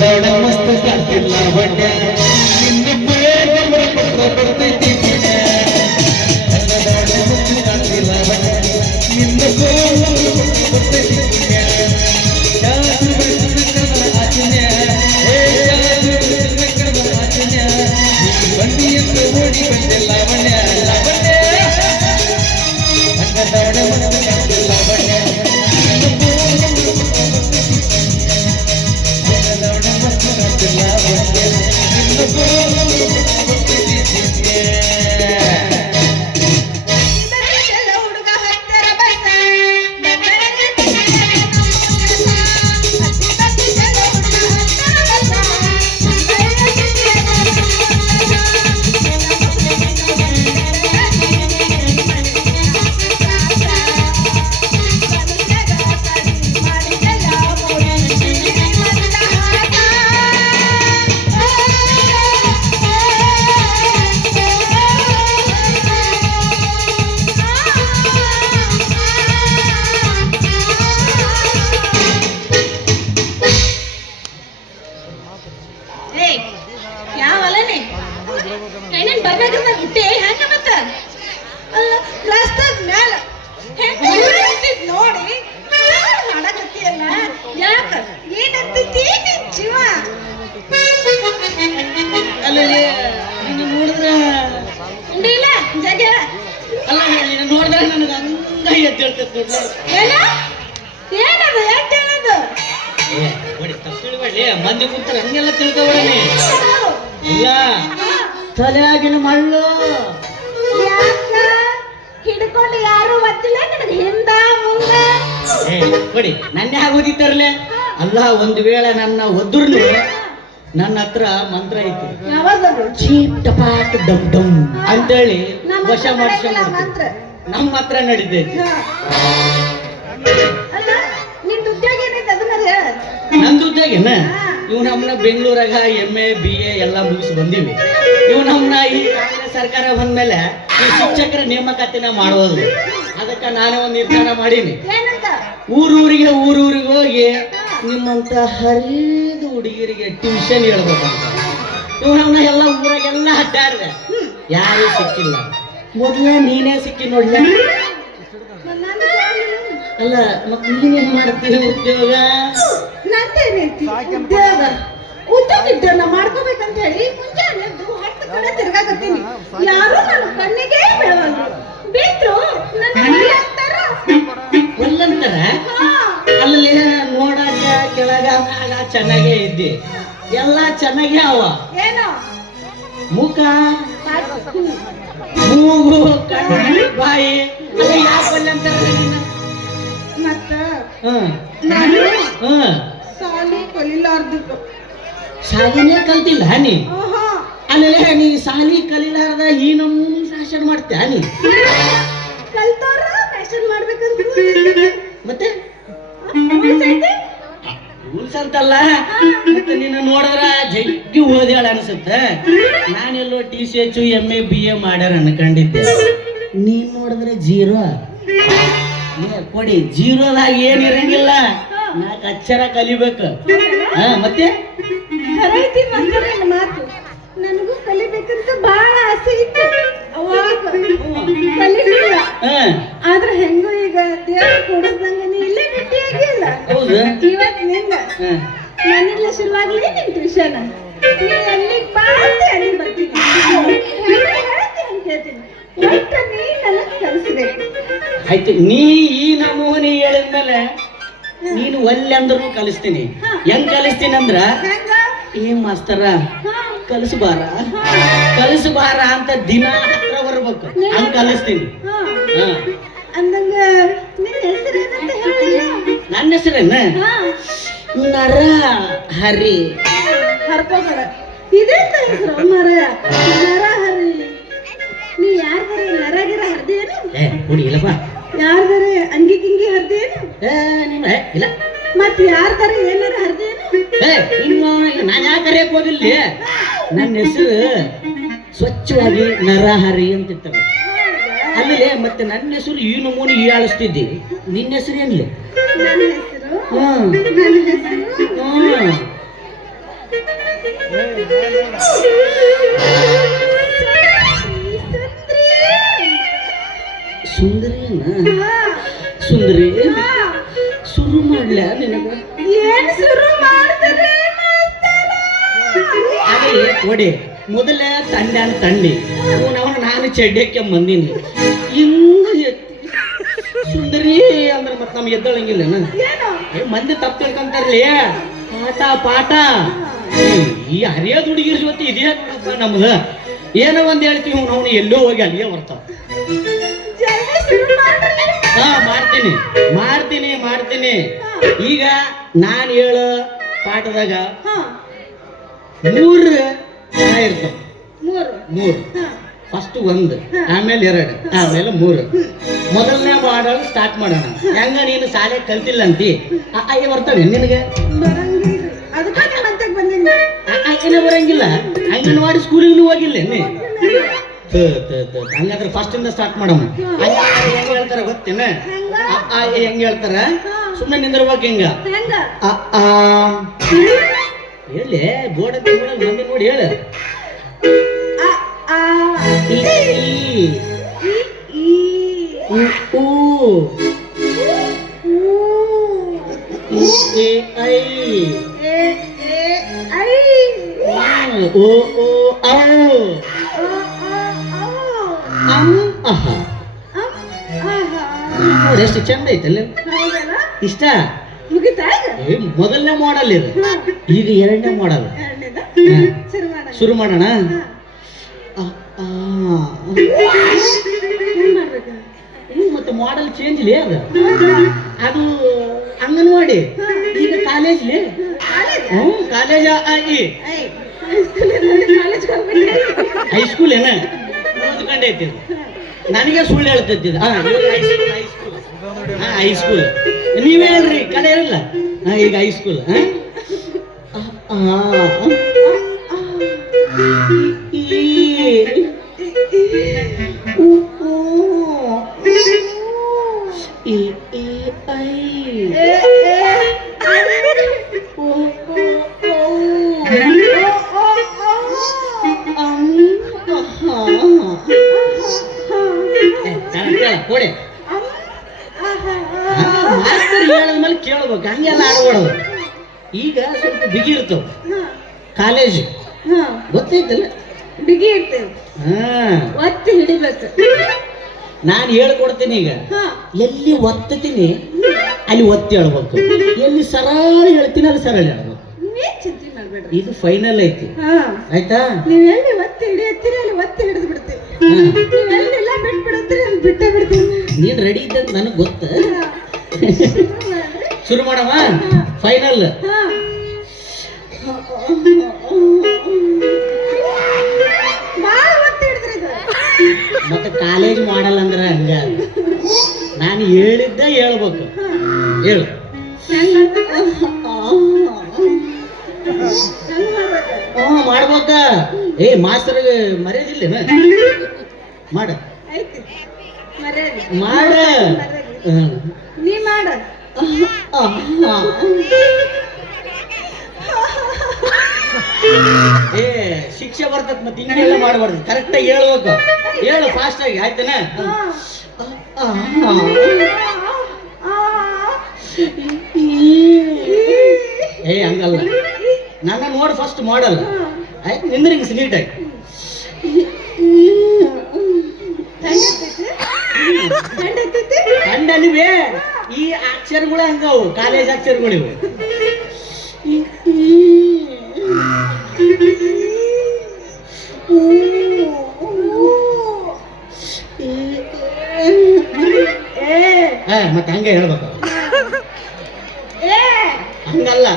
ದಾಡ ಮಸ್ತ್ ಕಾಡ್ತಿಲ್ಲ ಬಡ್ಡ ನಿನ್ನ ಬೇಗ ಬರ್ತೈತಿ ದಾಡ ಮಸ್ತ್ ಕಾಡ್ತಿಲ್ಲ ಬಡ್ಡ ನಿನ್ನ ಬರ್ತೈತಿ ಬಂಡಿಯಂತ ಓಡಿ ಬಂದೆ ಲಾವಣ್ಯ ಲಾವಣ್ಯ ದಾಡ ಮಸ್ತ್ ಕಾಡ್ತಿಲ್ಲ ಬಡ್ಡ ನೋಡಿ ಹಾಡಕತ್ತಿಯಲ್ಲ ಯಾಕ ಏನಂತೈತಿ ಜೀವ ಅಲ್ಲಿ ನೀನು ನೋಡಿದ್ರೆ ಉಂಡಿಲ್ಲ ಜಗ ಅಲ್ಲ ನೀನು ನೋಡಿದ್ರೆ ನನಗೆ ಹಂಗ ಎದ್ದೇಳ್ತೈತೆ ಏನ ಏನದು ಯಾಕೆ ಹೇಳೋದು ನೋಡಿ ತಪ್ಪು ತಿಳ್ಬೇಡಿ ಮಂದಿ ಕೂತಾರೆ ಹಂಗೆಲ್ಲ ತಿಳ್ಕೊಬೇಡಿ ಇಲ್ಲ ತಲೆಯಾಗಿನ ಮಳ್ಳು ಯಾಕ ಹಿಡ್ಕೊಂಡು ಯಾರು ಒತ್ತಿಲ್ಲ ನನಗೆ ಹಿಂದ ಮುಂದ ನೋಡಿ ನನ್ನ ಆಗೋದಿತ್ತಾರಲೆ ಅಲ್ಲ ಒಂದು ವೇಳೆ ನನ್ನ ಒದ್ರೂ ನನ್ನ ಹತ್ರ ಮಂತ್ರ ಐತಿ ಯಾವಾಗದು ಚೀಪ್ ಟಪಾಟ್ ಡಮ್ ಡಮ್ ಅಂತೇಳಿ ವಶ ಮಂತ್ರ ನಮ್ಮ ಹತ್ರ ನಡೀತೈತಿ ಅಲ್ಲ ನಿನ್ ಉದ್ಯೋಗ ಏನೈತೆ ಅದನ್ನ ಹೇಳ ನಂದು ಉದ್ಯೋಗನ ಇವ್ ನಮ್ಮನ್ನ ಬೆಂಗಳೂರಾಗ MA BA ಎಲ್ಲ ಮುಗಿಸಿ ಬಂದೀವಿ ಇವ್ ನಮ್ಮನ್ನ ಈ ಕಾಂಗ್ರೆಸ್ ಸರ್ಕಾರ ಬಂದ್ಮೇಲೆ ಈ ಶಿಕ್ಷಕರ ನೇಮಕಾತಿನ ಮಾಡೋದು ಅದಕ್ಕೆ ನಾನೇ ಒಂದು ನಿರ್ಧಾರ ಮಾಡೀನಿ ಏನಂತ ಊರೂರಿಗೆ ಹೋಗಿ ನಿಮ್ಮಂತ ಹರಿದು ಹುಡುಗಿಯರಿಗೆ ಟ್ಯೂಷನ್ ಹೇಳ್ಬೇಕಂತ ಇವ್ ನಮ್ಮನ್ನ ಎಲ್ಲ ಊರಾಗೆಲ್ಲ ಅಡ್ಡಾಡ್ದೆ ಯಾರೂ ಸಿಕ್ಕಿಲ್ಲ ಮೊದಲೇ ನೀನೇ ಸಿಕ್ಕಿ ನೋಡ್ಲ ಅಲ್ಲ ಮತ್ ನೀನೇನ್ ಮಾಡ್ತೀನಿ ಉದ್ಯೋಗ ನಂದೇನೈತಿ ಉದ್ಯೋಗ ಉದ್ಯೋಗ ಮಾಡ್ಕೋಬೇಕಂತ ಹೇಳಿ ಮುಂಜಾನೆ ಹತ್ತು ಕಡೆ ತಿರ್ಗಾಕತ್ತೀನಿ ಯಾರು ನನ್ನ ಕಣ್ಣಿಗೆ ಬೀಳವಲ್ರು ಬಿಟ್ರು ನನ್ನ ಒಲ್ಲಂತಾರ ಅಲ್ಲಿ ನೋಡಾಕ ಕೆಳಗ ಮ್ಯಾಗ ಚೆನ್ನಾಗೇ ಇದ್ದಿ ಎಲ್ಲ ಚೆನ್ನಾಗೇ ಅವ ಏನೋ ಮುಖ ಮೂಗು ಕಣ್ಣು ಬಾಯಿ ಅಲ್ಲ ಯಾಕೆ ಒಲ್ಲಂತಾರ ಮತ್ತ ನಾನು ಸಾಲಿ ಕಲಿಲಾರ್ದಕ್ಕೆ ಶಾಲಿನೇ ಕಲ್ತಿಲ್ಲ ನೀ ಅಲ್ಲೇ ನೀ ಸಾಲಿ ಕಲಿಲಾರ್ದ ಈ ನಮ್ಮೂನಿ ಫ್ಯಾಷನ್ ಮಾಡ್ತೀಯ ನೀ ಕಲ್ತವ್ರ ಫ್ಯಾಷನ್ ಮಾಡ್ಬೇಕಂತ ಮತ್ತೆ ರೂಲ್ಸ್ ಅಂತಲ್ಲ ಮತ್ತೆ ನಿನ್ನ ನೋಡಿದ್ರ ಜಗ್ಗಿ ಓದ್ಯಾಳ ಅನ್ಸುತ್ತೆ ನಾನೆಲ್ಲೋ TCH MA BA ಮಾಡ್ಯಾರ ಅನ್ಕೊಂಡಿದ್ದೆ ನೀನ್ ನೋಡಿದ್ರೆ ಜೀರೋ ಕೊಡಿ ಜೀರೋದಾಗ ಏನ್ ಇರಂಗಿಲ್ಲ 4 ಅಕ್ಷರ ಕಲಿಬೇಕು ಮತ್ತೆ ಖರೈತಿ ಮಾಸ್ತರನ ಮಾತು ನನಗೂ ಕಲಿಬೇಕಂತ ಬಹಳ ಆಸೆ ಇತ್ತು ಅವಾಗ ಕಲಿಲಿಲ್ಲ ಆದ್ರೆ ಹೆಂಗೋ ಈಗ ದೇವ್ರ ಕೊಡಿಸ್ದಂಗ ನೀ ಇಲ್ಲೇ ಭೇಟಿಯಾಗಿಲ್ಲ ಇವತ್ ನಿಂದ ನನ್ನಿಂದ ಶುರುವಾಗ್ಲಿ ನಿನ್ ಟ್ಯೂಷನ್ ನೀ ಎಲ್ಲಿಗೆ ಬಾಳ್ತೆ ಅಲ್ಲಿ ಬರ್ತೀನಿ ಹೇಳ್ತಿ ಅಂತ ಹೇಳ್ತೀನಿ ಒಟ್ಟ ನೀ ನನಗ್ ಕಲಿಸ್ಬೇಕು ಆಯ್ತು ನೀ ಈ ನಮೂನಿ ಹೇಳಿದ್ಮೇಲೆ ನೀನು ಒಲ್ಲೆ ಅಂದ್ರೂ ಕಲಿಸ್ತೀನಿ ಹೆಂಗ್ ಕಲಿಸ್ತೀನಿ ಅಂದ್ರ ಏನ್ ಮಾಸ್ತರ ಕಲಿಸಬಾರ ಅಂತ ದಿನ ಹತ್ರ ಬರ್ಬೇಕು ಹಂಗ್ ಕಲಿಸ್ತೀನಿ ಅಂದಂಗ ನಿನ್ನ ಹೆಸರೇನಂತ ಹೇಳಿಲ್ಲ ನನ್ನ ಹೆಸರೇನ ನರ ಹರಿ ಹರ್ಕೋಬೇಡ ಇದೆಂತ ಹೆಸರು ನರ ಹರಿ ನೀ ಯಾರ್ದಾರೆ ನರಗಿರ ಹರ್ದೇನು ಕುಡಿ ಇಲ್ಲಪ್ಪ ಯಾರ್ದಾರೆ ಅಂಗಿ ಕಿಂಗಿ ಹರ್ದೇನು ಇಲ್ಲ ಮತ್ ಯಾರ್ದಾರೆ ಏನಾರ ಹರ್ದೇನು ನಾನು ಯಾಕೆ ಕರೆಯಕ್ ಹೋಗಿಲ್ಲ ನನ್ನ ಹೆಸರು ಸ್ವಚ್ಛವಾಗಿ ನರಹರಿ ಅಂತಿರ್ತಾರೆ ಅಲ್ಲಿ ಮತ್ತೆ ನನ್ನ ಹೆಸರು ಈ ನಮೂನಿ ಹೀಯಾಳಿಸ್ತಿದ್ದಿ ನಿನ್ನ ಹೆಸರು ಏನ್ಲಿ ಸುಂದರಿನ ಸುಂದರಿ ಶುರು ಮಾಡ್ಲ ನಿನಗ ಏನ್ ಶುರು ಮಾಡ್ತಾರೆ ಆಗಲಿ ಒಡೆ ಮೊದಲ ತಂಡ್ಯಾನ್ ತಂಡಿ ಅವನು ನಾನು ಚಡ್ಡಕ್ಕೆ ಬಂದೀನಿ ಹಿಂಗ ಸುಂದರಿ ಅಂದ್ರೆ ಮತ್ತೆ ನಮ್ಗೆ ಎದ್ದಳಂಗಿಲ್ಲ ಮಂದಿ ತಪ್ಪು ತಿಳ್ಕೊಂತಾರಲಿ ಪಾಠ ಈ ಹರಿಯೋದ್ ಹುಡುಗಿರ ಜೊತೆ ಇದೇ ನಮ್ದ ಏನೋ ಒಂದ್ ಹೇಳ್ತೀವಿ ನಾವು ಎಲ್ಲೋ ಹೋಗಿ ಅಲ್ಲಿಗೆ ಬರ್ತಾವ ಹಾ ಮಾಡ್ತೀನಿ ಈಗ ನಾನು ಹೇಳೋ ಪಾಠದಾಗ 3 ಇರ್ತಾವ 3 ಫಸ್ಟ್ 1 ಆಮೇಲೆ 2 ಆಮೇಲೆ 3 ಮೊದಲನೇ ಮಾಡಲು ಸ್ಟಾರ್ಟ್ ಮಾಡೋಣ ಹೆಂಗ ನೀನು ಶಾಲೆ ಕಲ್ತಿಲ್ಲ ಅಂತಿ ಅಯ್ಯ ಬರ್ತಾವೆ ನಿನಗೆ ಅಕ್ಕನೇ ಬರಂಗಿಲ್ಲ ಅಂಗನವಾಡಿ ಸ್ಕೂಲಿಗೂ ಹೋಗಿಲ್ಲ ನೀ ಹಂಗಾದ್ರೆ ಫಸ್ಟ್ ಇಂದ ಸ್ಟಾರ್ಟ್ ಮಾಡಮ್ಮ ಹೆಂಗ ಹೇಳ್ತಾರ ಗೊತ್ತೇನ ಹೆಂಗ ಹೇಳ್ತಾರ ಸುಮ್ಮನೆ ನಿಂದಿರ್ಬೇಕು ಹಿಂಗ ಹೇಳಿ ಬೋರ್ಡ್ ಮಂದಿ ನೋಡಿ ಹೇಳ ನೋಡಿ ಎಷ್ಟು ಚಂದ ಐತಲ್ಲ ಇಷ್ಟ ಮೊದಲನೇ ಮಾಡಲ್ ಇದು ಈಗ 2ನೇ ಮಾಡಲ್ ಶುರು ಮಾಡೋಣ ಮತ್ತೆ ಮಾಡಲ್ ಚೇಂಜ್ ಲೇ ಅದು ಅಂಗನವಾಡಿ ಈಗ ಕಾಲೇಜ್ಲಿ ಕಾಲೇಜ್ ಹೈಸ್ಕೂಲ್ ಏನ ಓದ್ಕೊಂಡೈತಿ ನನಗೆ ಸುಳ್ಳು ಹೇಳ್ತೈತಿ ಹೈಸ್ಕೂಲ್ ನೀವೇ ಹೇಳ್ರಿ ಕಡೆ ಇರಲ್ಲ ಈಗ ಹೈಸ್ಕೂಲ್ ಕೊಡೆ ಹೇಳಿದ್ಮೇಲೆ ಕೇಳ್ಬೇಕು ಹಂಗೆಲ್ಲ ಆಡ್ಬಾರ್ದು ಈಗ ಸ್ವಲ್ಪ ಬಿಗಿ ಇರ್ತವ ಕಾಲೇಜ್ ಗೊತ್ತೈತಲ್ಲ ಬಿಗಿ ಇರ್ತೇವೆ ಒತ್ತಿ ಹಿಡಿಬೇಕು ನಾನು ಹೇಳ್ಕೊಡ್ತೀನಿ ಈಗ ಎಲ್ಲಿ ಒತ್ತೀನಿ ಅಲ್ಲಿ ಒತ್ತಿ ಹೇಳ್ಬೇಕು ಎಲ್ಲಿ ಸರಳ ಹೇಳ್ತೀನಿ ಅಲ್ಲಿ ಸರಳ ಹೇಳ್ಬೇಕು ಇದು ಫೈನಲ್ ಐತಿ ಆಯ್ತಾ ನೀವ್ ಎಲ್ಲಿ ಒತ್ತಿ ಹಿಡಿಯತ್ತೀರಿ ಅಲ್ಲಿ ಒತ್ತಿ ಹಿಡಿದು ಬಿಡ್ತೀವಿ ನೀವೆಲ್ಲ ಬಿಟ್ಬಿಡತ್ತೀರಿ ಅಲ್ಲಿ ಬಿಟ್ಟೇ ಬಿಡ್ತೀವಿ ನೀನ್ ರೆಡಿ ಇದ್ದಂತ ನನಗೆ ಗೊತ್ತ ಶುರು ಮಾಡಮ್ಮ ಫೈನಲ್ ಮತ್ತೆ ಕಾಲೇಜ್ ಮಾಡಲ್ಲ ಅಂದ್ರೆ ಹಂಗ ನಾನು ಹೇಳಿದ್ದ ಹೇಳ್ಬೇಕು ಹೇಳು ಮಾಡ್ಬೇಕ ಮಾಸ್ತರ್ ಮರ್ಯಾದಿಲ್ಲ ಮಾಡ ಮಾಡ ನೀ ಮಾಡ ಶಿಕ್ಷೆ ಬರ್ತತ್ ಮತ್ತೆ ಹಿಂಗೆಲ್ಲ ಮಾಡಬಾರ್ದು ಕರೆಕ್ಟಾಗಿ ಹೇಳ್ಬೇಕು ಹೇಳು ಫಾಸ್ಟ್ ಆಗಿ ಆಯ್ತೇನ ಹಂಗಲ್ಲ ನನ್ನ ನೋಡಿ ಫಸ್ಟ್ ಮಾಡಲ್ಲ ಆಯ್ತು ನಿಂದ್ರಿಂಗ್ ನೀಟಾಗಿ ಕಂಡನಿವೆ ಈ ಅಕ್ಷರಗಳು ಹಂಗವು ಕಾಲೇಜ್ ಅಕ್ಷರಗಳಿವೆ ಮತ್ತೆ ಹಂಗೆ ಹೇಳ್ಬೇಕು ಹಂಗಲ್ಲ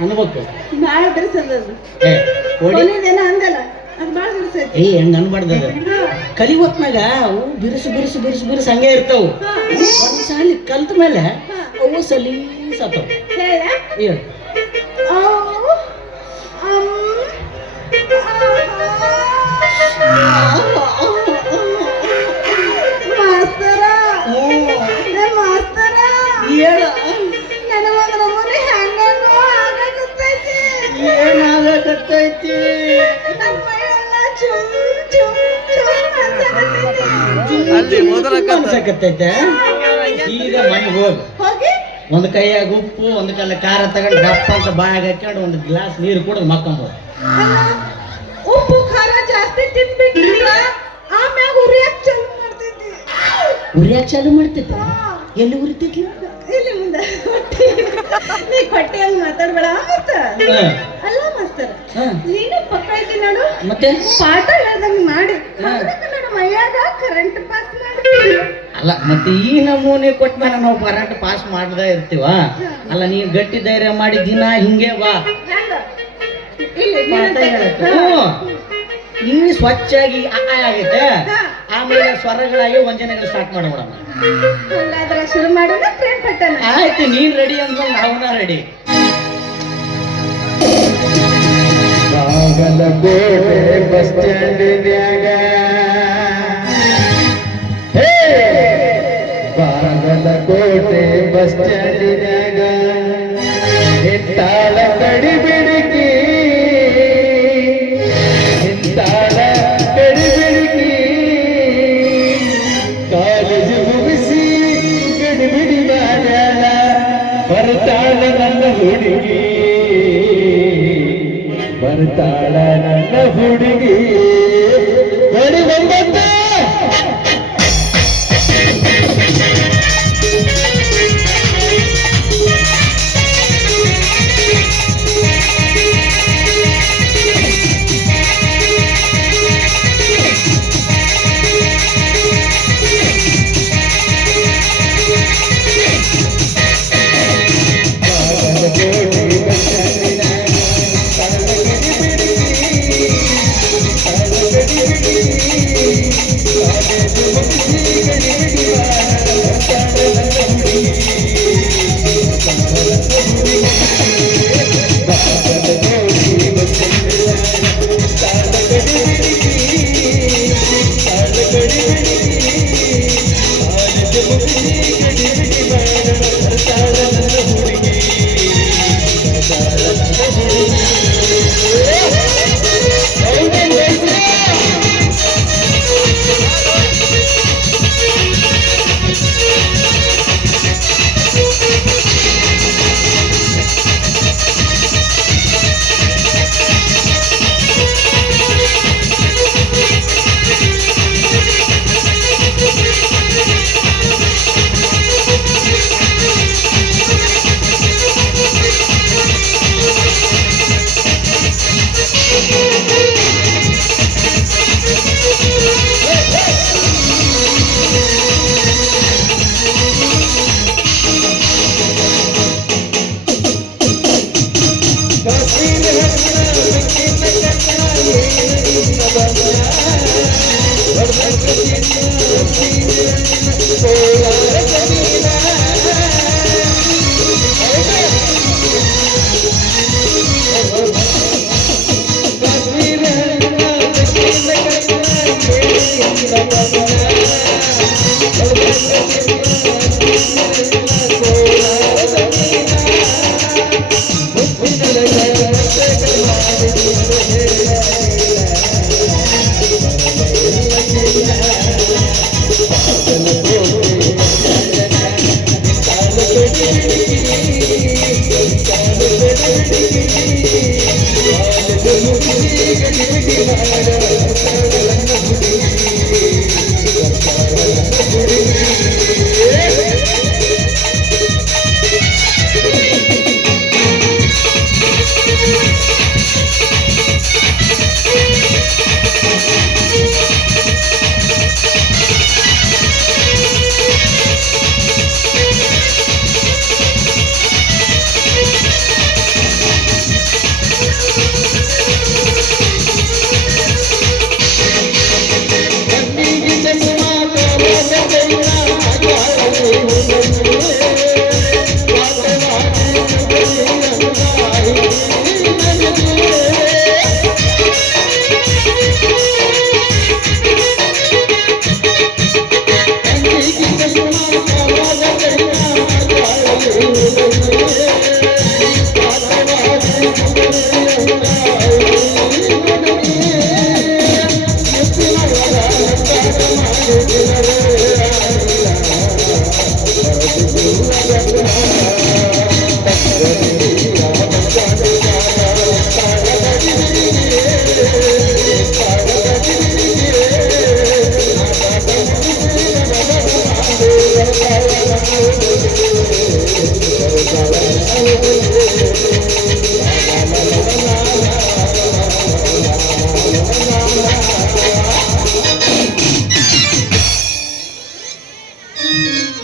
ಅನ್ಬೇಕು ಬಾಳ ಬೆರೆಸಲ್ಲ ಹೊಡಿದೇನ ಹಂಗಲ್ಲ ಅದು ಭಾಳ ಬಿಡಿಸೈತಿ. ಏ ಹಂಗ ಅನ್ಬಾರ್ದ ಕಲಿ ಹೊತ್ನಾಗ ಅವು ಬಿರುಸು ಬಿರುಸು ಬಿರುಸು ಬಿರುಸು ಹಂಗೆ ಇರ್ತಾವು. ಒಂದ್ಸಾಲಿ ಕಲ್ತ ಮೇಲೆ ಅವು ಸಲೀಸ್ ಆತಾವ. ಹೇಳ ಹೇಳು. ಮಾಸ್ತರ ಮಾಸ್ತರ ಹೇಳ. ನನಗೊಂದು ನಮ್ಮನೆ ಹೆಂಗೋ ಆಗಕತ್ತೈತಿ. ಏನಾಗಕತ್ತೈತಿ? ನನ್ನ ಮೈಯೆಲ್ಲ ಚುಮ್ ಚುಮ್ ಚುಮ್ ಅನ್ಸಕತ್ತೈತೆ. ಈಗ ಮನೆಗೆ ಹೋಗಿ ಒಂದು ಕೈಯಾಗ ಉಪ್ಪು ಒಂದು ಕಲ್ಲ ಖಾರ ತಗೊಂಡು ದಪ್ಪ ಅಂತ ಬಾಯಾಗ ಹಾಕೊಂಡು ಒಂದು ಗ್ಲಾಸ್ ನೀರು ಕುಡಿದು ಮಕ್ಕೊಂಬೋದು. ಉಪ್ಪು ಖಾರ ಜಾಸ್ತಿ ತಿನ್ಬೇಕಿಲ್ಲ, ಆಮ್ಯಾಗ ಉರಿಯಾಕ ಚಾಲು ಮಾಡ್ತೈತಿ. ಉರಿಯಾಕ ಚಾಲು ಮಾಡ್ತೈತ? ಎಲ್ಲಿ ಉರಿತೈತಿ? ಇಲ್ಲಿ ಮುಂದೆ ನೀ ಹೊಟ್ಟೆಯಲ್ಲಿ ಮಾತಾಡ್ಬೇಡ. ಮತ್ತ ಅಲ್ಲ ಮಾಸ್ತರ್, ನೀನು ಪಕ್ಕ ಐತಿ ನೋಡು. ಮತ್ತೆ ಪಾಠ ಹೇಳ್ದಂಗ್ ಮಾಡಿ ನೋಡು, ಮೈಯಾಗ ಕರೆಂಟ್ ಪಾಸ್ ಮಾಡಿ. ಅಲ್ಲ ಮತ್ತೆ ಈ ನಮೂನೆ ಕೊಟ್ಟ ಮೇಲೆ ನಾವು ಕರೆಂಟ್ ಪಾಸ್ ಮಾಡದೇ ಇರ್ತೀವ. ಅಲ್ಲ ನೀನ್ ಗಟ್ಟಿ ಧೈರ್ಯ ಮಾಡಿ ದಿನ ಹಿಂಗೆ ಬಾ ಪಾಠ ಹೇಳಕ್ಕೆ. ನೀನು ಸ್ವಚ್ಛಾಗಿ ಆಗೈತೆ, ಆಮೇಲೆ ಸ್ವರಗಳಾಗಿ ವಂಚನೆಗಳು ಸ್ಟಾರ್ಟ್ ಮಾಡೋಣ. ಶುರು ಮಾಡೋಣ. ಆಯ್ತು, ನೀನ್ ರೆಡಿ ಅಂದ್ಮೇಲೆ ನಾವುನ ರೆಡಿ. ಬಾಗಲಕೋಟೆ ಬಸ್ ಸ್ಟ್ಯಾಂಡಿನ್ಯಾಗ, ಬಾಗಲಕೋಟೆ ಬಸ್ ಸ್ಟ್ಯಾಂಡಿನ್ಯಾಗ ಹಿತ್ತಾಳ ಕಡಿಬಿಡಿಕಿ, ಹಿತ್ತಾಳ ಕಡಿಬಿಡಿಕಿ, ಕಾಲೇಜು ಮುಗಿಸಿ ಗಡಿಬಿಡಿ ಮಾಡ್ಯಾಳ ಬರ್ತಾಳ ನನ್ನ ಹುಡುಗಿ, ಬರ್ತಾಳ ನನ್ನ ಹುಡುಗಿ. ಬಡಿ ಬಂದ Thank you.